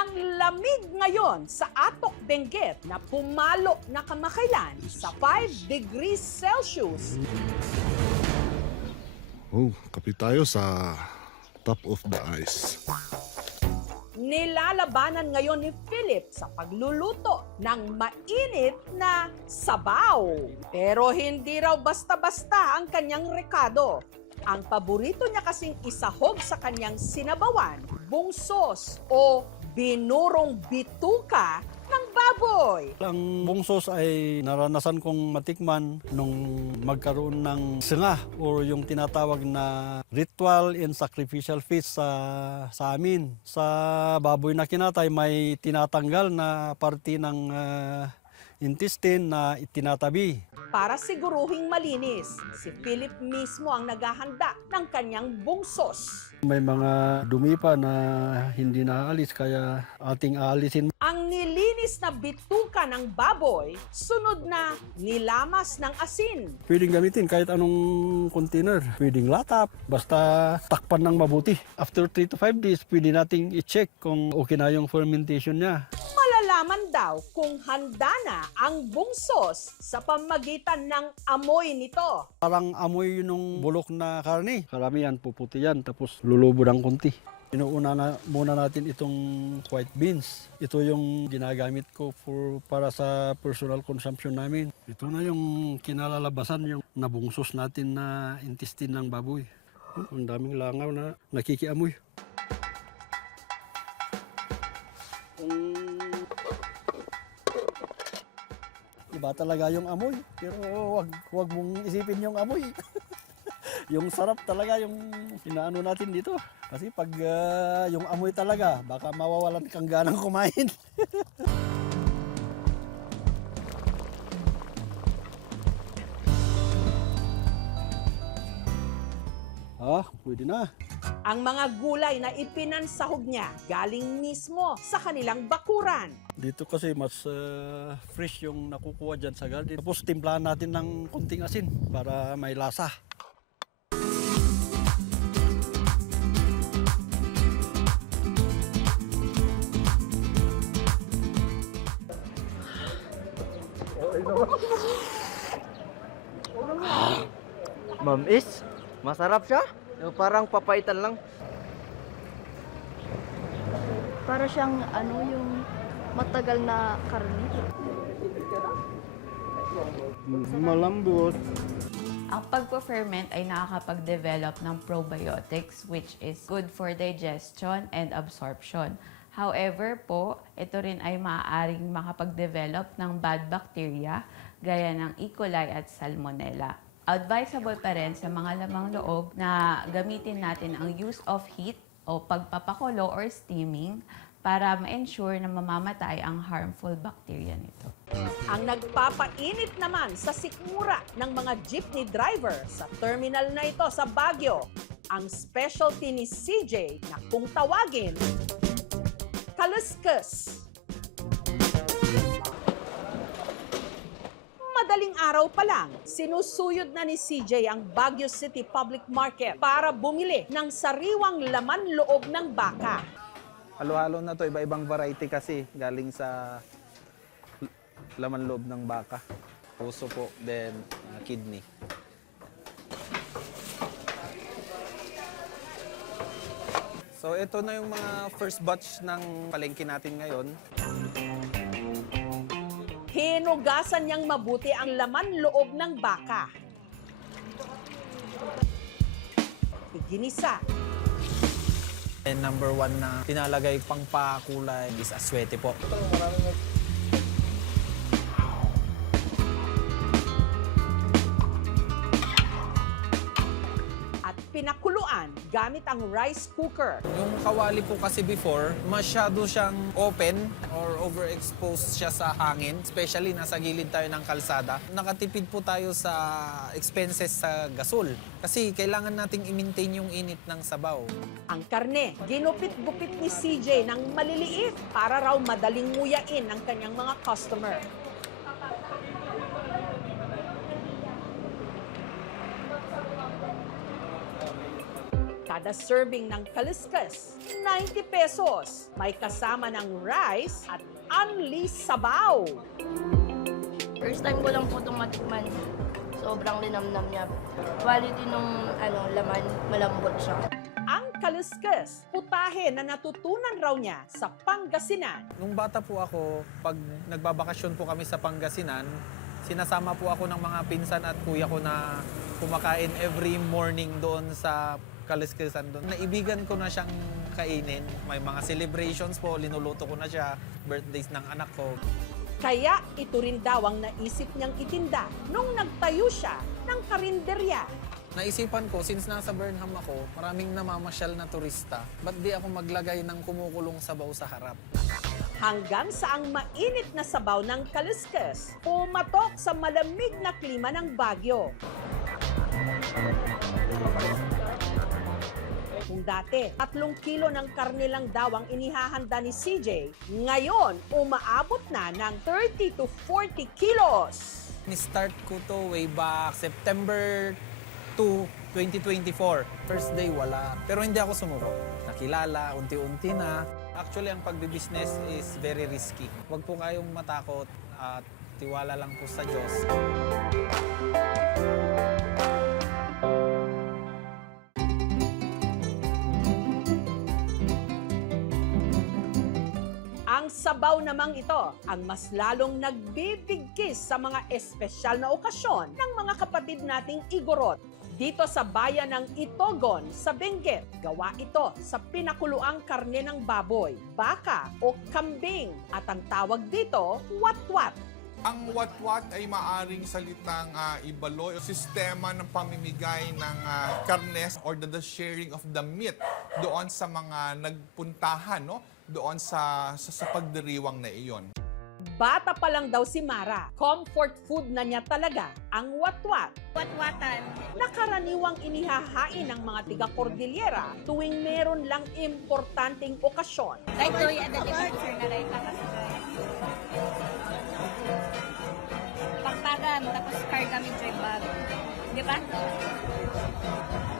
ng lamig ngayon sa Atok Benguet na pumalo na kamakailan sa 5 degrees Celsius. Oh, kapit tayo sa top of the ice. Nilalabanan ngayon ni Philip sa pagluluto ng mainit na sabaw. Pero hindi raw basta-basta ang kanyang rekado. Ang paborito niya kasing isahog sa kanyang sinabawan, bungsos o binurong bituka ng baboy. Ang bungsos ay naranasan kong matikman nung magkaroon ng singa o yung tinatawag na ritual and sacrificial feast sa amin. Sa baboy na kinatay may tinatanggal na parte ng intestine na itinatabi. Para siguruhing malinis, si Philip mismo ang naghahanda ng kanyang bungsos. May mga dumi pa na hindi naaalis kaya ating aalisin. Ang nilinis na bituka ng baboy, sunod na nilamas ng asin. Pwedeng gamitin kahit anong container. Pwedeng latap, basta takpan ng mabuti. After 3 to 5 days, pwede nating i-check kung okay na yung fermentation niya. Malalaman daw kung handa na ang bungsos sa pamagitan ng amoy nito. Parang amoy nung bulok na karne. Karamihan puputi yan, tapos lulubo ng konti. Inuuna na muna natin itong white beans. Ito yung ginagamit ko para sa personal consumption namin. Ito na yung kinalalabasan, yung nabungsos natin na intestine ng baboy. Ang daming langaw na nakikiamoy. Iba talaga yung amoy, pero wag mong isipin yung amoy. Yung sarap talaga yung inaano natin dito. Kasi pag yung amoy talaga, baka mawawalan kang ganang kumain. Pwede na. Ang mga gulay na ipinansahog niya galing mismo sa kanilang bakuran. Dito kasi mas fresh yung nakukuha dyan sa garden. Tapos timplahan natin ng konting asin para may lasa. Mamis, masarap siya. Yung parang papaitan lang. Para siyang yung matagal na karne. Malambot. Ang pagpo-ferment ay nakakapag-develop ng probiotics which is good for digestion and absorption. However po, ito rin ay maaaring makapag-develop ng bad bacteria gaya ng E. coli at Salmonella. Advisable pa rin sa mga lamang loob na gamitin natin ang use of heat o pagpapakulo or steaming para ma-ensure na mamamatay ang harmful bacteria nito. Ang nagpapainit naman sa sikmura ng mga jeepney driver sa terminal na ito sa Baguio, ang specialty ni CJ na kung tawagin, kaluskus. Madaling araw pa lang, sinusuyod na ni CJ ang Baguio City Public Market para bumili ng sariwang laman loob ng baka. Halo-halo na to, iba-ibang variety kasi galing sa laman loob ng baka. Puso po, then kidney. So ito na yung mga first batch ng palengke natin ngayon. Hinugasan niyang mabuti ang laman loob ng baka. Iginisa. And number 1 na pinalagay pang pakulay is aswete po. At pinakuluan gamit ang rice cooker. Yung kawali po kasi before, masyado siyang open or overexposed siya sa hangin, especially nasa gilid tayo ng kalsada. Nakatipid po tayo sa expenses sa gasol kasi kailangan nating i-maintain yung init ng sabaw. Ang karne, ginupit-gupit ni CJ ng maliliit para raw madaling nguyain ng kanyang mga customer. Kada Kada serving ng kaliskas, 90 pesos. May kasama ng rice at unli sabaw. First time ko lang po itong matikman. Sobrang linamnam niya. Quality nung laman, malambot siya. Ang kaliskas, putahe na natutunan raw niya sa Pangasinan. Nung bata po ako, pag nagbabakasyon po kami sa Pangasinan, sinasama po ako ng mga pinsan at kuya ko na kumakain every morning doon sa Kaliskisan doon. Naibigan ko na siyang kainin. May mga celebrations po, linuluto ko na siya, birthdays ng anak ko. Kaya ito rin daw ang naisip niyang itinda nung nagtayo siya ng karinderya. Naisipan ko, since nasa Burnham ako, maraming namamasyal na turista, ba't di ako maglagay ng kumukulong sabaw sa harap? Hanggang sa ang mainit na sabaw ng kaliskas pumatok sa malamig na klima ng Baguio. Kung dati, 3 kilo ng karne lang daw ang inihahanda ni CJ, ngayon umaabot na ng 30 to 40 kilos. Ni-start ko to way back September 2, 2024. First day, wala. Pero hindi ako sumuko. Nakilala, unti-unti na. Actually, ang pagbibusiness is very risky. Huwag po kayong matakot at tiwala lang po sa Diyos. Ang sabaw namang ito ang mas lalong nagbibigkis sa mga espesyal na okasyon ng mga kapatid nating Igorot. Dito sa bayan ng Itogon sa Benguet, gawa ito sa pinakuluang karne ng baboy, baka o kambing at ang tawag dito, watwat. Ang watwat ay maaring salitang ibalo o sistema ng pamimigay ng karnes or the sharing of the meat doon sa mga nagpuntahan, no? Doon sa pagdiriwang na iyon. Bata pa lang daw si Mara, comfort food na niya talaga ang watwat. Watwatan. Nakaraniwang inihahain ng mga tiga-Cordillera tuwing meron lang importanteng okasyon. Like doy at the temperature na rin nakasakay. Pagpagam, tapos kami joy bag. Di ba?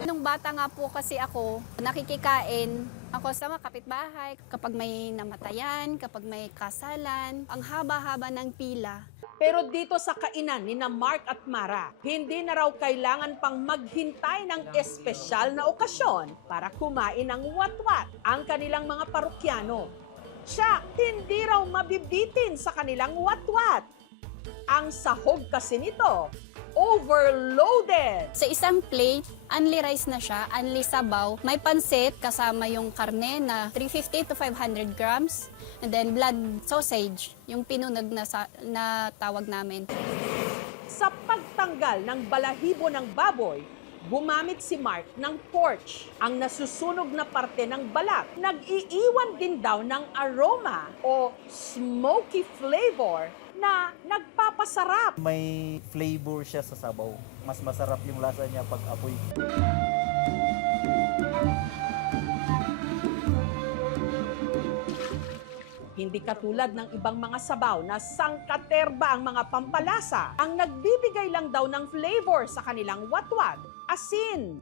Nung bata nga po kasi ako, nakikikain ako sa mga kapitbahay. Kapag may namatayan, kapag may kasalan, ang haba-haba ng pila. Pero dito sa kainan ni na Mark at Mara, hindi na raw kailangan pang maghintay ng espesyal na okasyon para kumain ng watwat ang kanilang mga parokyano. Siya, hindi raw mabibitin sa kanilang watwat. Ang sahog kasi nito, overloaded! Sa isang plate, unli rice na siya, unli sabaw. May pansit kasama yung karne na 350 to 500 grams. And then blood sausage, yung pinunag na tawag namin. Sa pagtanggal ng balahibo ng baboy, gumamit si Mark ng torch. Ang nasusunog na parte ng balat, nag-iiwan din daw ng aroma o smoky flavor na nagpapasarap. May flavor siya sa sabaw. Mas masarap yung lasa niya pag apoy. Hindi katulad ng ibang mga sabaw na sangkaterba ang mga pampalasa. Ang nagbibigay lang daw ng flavor sa kanilang watwat, asin.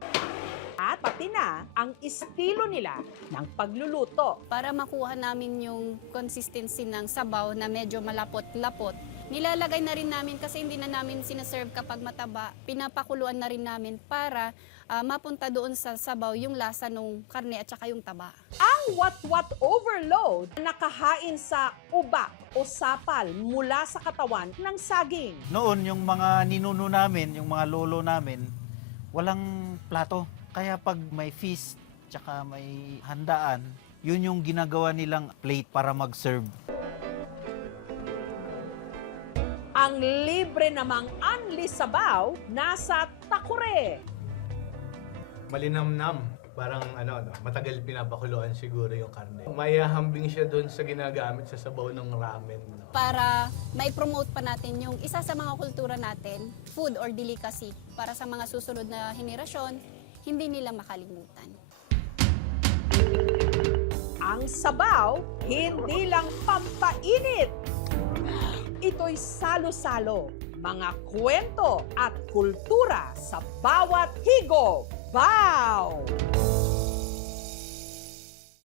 At pati na ang estilo nila ng pagluluto. Para makuha namin yung consistency ng sabaw na medyo malapot-lapot, nilalagay na rin namin kasi hindi na namin sinaserve kapag mataba. Pinapakuluan na rin namin para mapunta doon sa sabaw yung lasa ng karne at saka yung taba. Ang watwat overload nakahain sa uba o sapal mula sa katawan ng saging. Noon, yung mga ninuno namin, yung mga lolo namin, walang plato. Kaya pag may feast, tsaka may handaan, yun yung ginagawa nilang plate para mag-serve. Ang libre namang unli sabaw nasa Takure. Malinamnam. Parang matagal pinapakuluan siguro yung karne. Mayahambing siya doon sa ginagamit sa sabaw ng ramen. No? Para mai-promote pa natin yung isa sa mga kultura natin, food or delicacy, para sa mga susunod na henerasyon, hindi nila makalimutan. Ang sabaw, hindi lang pampainit. Ito'y salo-salo, mga kwento at kultura sa bawat higop. Wow!